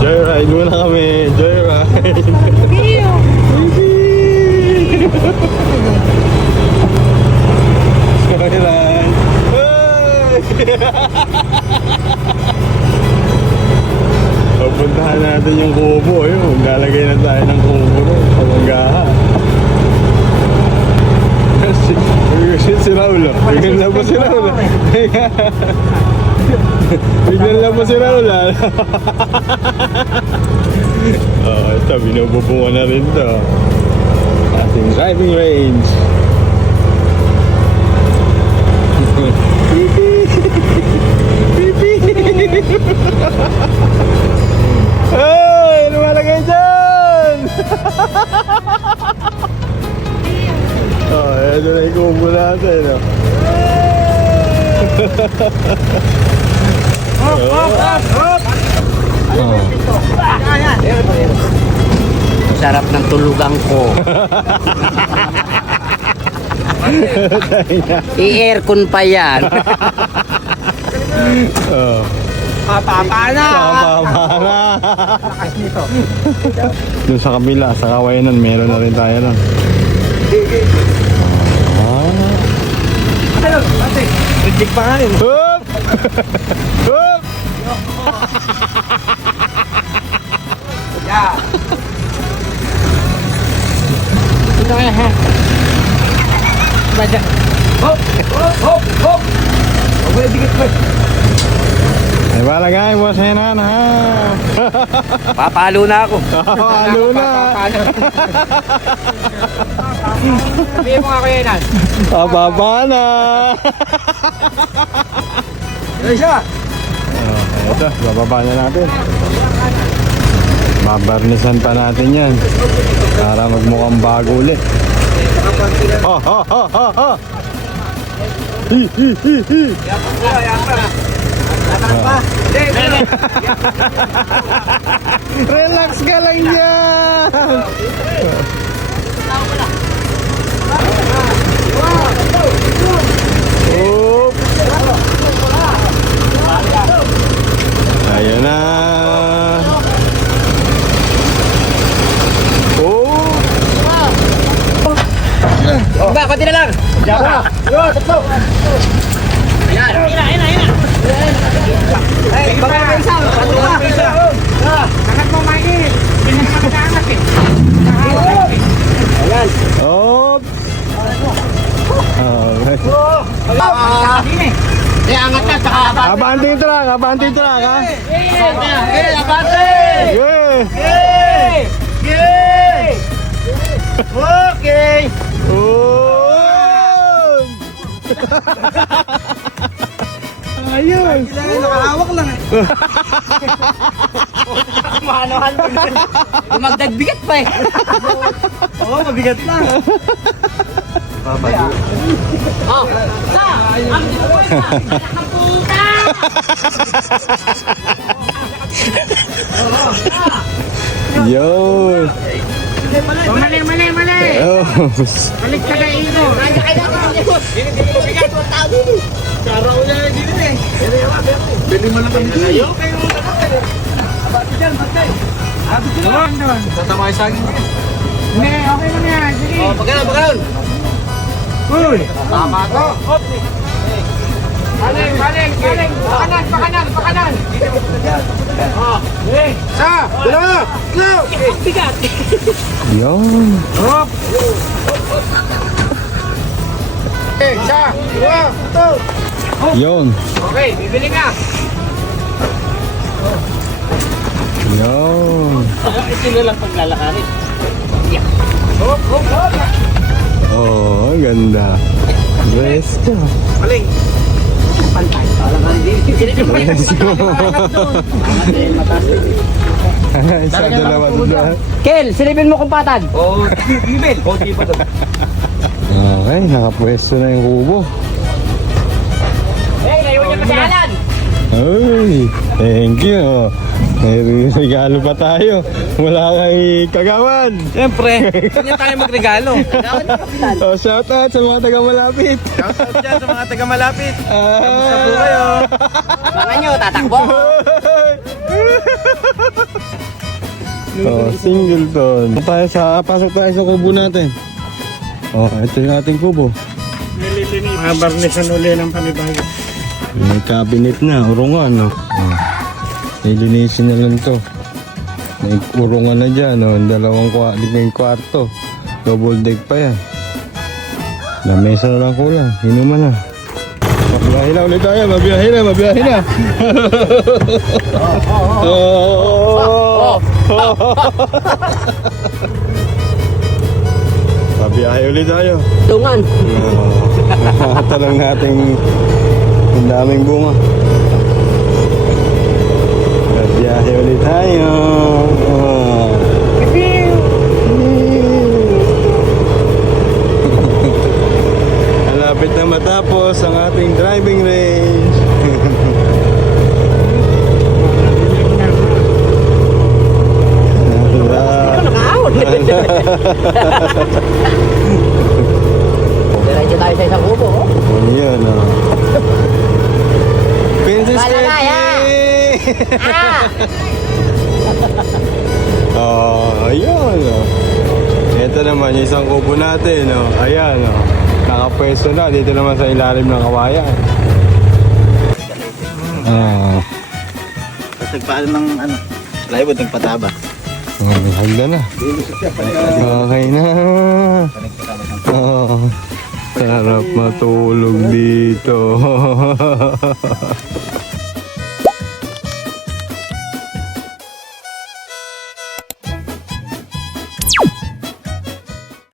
Joyride muna kami. Joyride. Joyride. Pupuntahan natin yung kubo. Maglalagay na tayo ng kubo doon. Pamagaha. Si Raul. Bigyan lang po si Raul. Bigyan lang po si Raul. Ito, binububungan na rin ito. Ating driving range. Hey! Lumalagay dyan! Ito na yung kubo natin. Hop, hop, hop, hop! Sarap ng tulugan ko. I-aircon pa yan. Papa na! Lakas nito. Doon sa kabila, sa kawayanan, meron na rin tayo lang. Ano? Ate, reject pa nga yun. Hop! Hop! Yeah. Ito kaya ha. Baja. Hop! Hop! Hop! Hop! Okay, dikit ko. Ay, balagay, boss Henan, ha? Papalo na ako. Halo na! Sabihin mo nga kayo yan. Pababa na! Ano siya? Ito, bababa na natin. Babarnisan pa natin yan para magmukhang bago ulit. Ha ha ha ha ha! Hi hi hi hi! Relax ka lang yan! Oop! Ayan na! Ba, konti na lang. Ayan. Ay, baka kayo isa. Angat mo, Mikey. Hindi na nakakaangat eh. Ayan. Oop! Alright. Eh, angat na, tsaka abante. Abanting truck, ha? Abante! Yeah! Yay! Yay! Okay! Oh! Ayos! Nakahawak lang eh. Mahanahan mo. Magdagbigat pa eh. Oo, mabigat lang. Oh, sa! Ang puta! Ang puta! Yo! Mali! Oh! Balik ka kay Ino. Hindi mo bigat. Karaw niya dito eh. Bili mo lang kami dito. Ayaw kayo. Abati dyan, batay. Abati dyan. Tatama kayo sa akin. Hindi, okay lang yan. Sige. Oh, pagkaroon. Uy! Tama to. Baling. Pakanan. Oh, hey. Sa! Dala! Go! Bigat. Yon! Hop! Okay, isa, dua, ito. Yon! Okay, bibili nga. Yon! Ito na lang paglalakarin. Hop! Oh, ang ganda! Resto! Maling. Pantay. Resto! Isa, dalawa, dalawa. Kel, silipin mo kung patag. Oh, bibili. Oh, di ba to? Okay, nakapwesto na yung kubo. Hey, naiwan niya pa si Alan. Ay, thank you. May regalo pa tayo. Wala kang kagawan. Siyempre, hindi tayo magregalo. Oh, shout out sa mga taga-malapit. Shoutout dyan sa mga taga-malapit. Kamusta po Ah. kayo? Baka nyo, tatakbo. Oh, Singleton. Pasok tayo sa kubo natin. Oh, ito yung ating kubo. Nililinis. Mga barnisan uli ng panibago. May cabinet na, urungan, no? Oh. Nilinisin na lang to. May urungan na dyan, no? Dalawang kwarto. Double deck pa yan. Lamesa na lang kulang. Inuman na. Mabiyahe na ulit tayo. Mabiyahe na. Mabiyahe ulit tayo. Tungan. Tanong natin ang daming bunga. Mabiyahe ulit tayo. Malapit na matapos ang ating driving range. Nakaahon. Diretso tayo sa isang kubo. Ayun, oh. Princess Balagay, Oh, ayun, oh. Ito naman, yung isang kubo natin, oh. Ayan, oh. Nakapwesto na, dito naman sa ilalim ng kawayan. Ah, Tapos nagpaano ng ano, plywood, nagpataba. hagda na. Okay na. Oh, sarap matulog dito.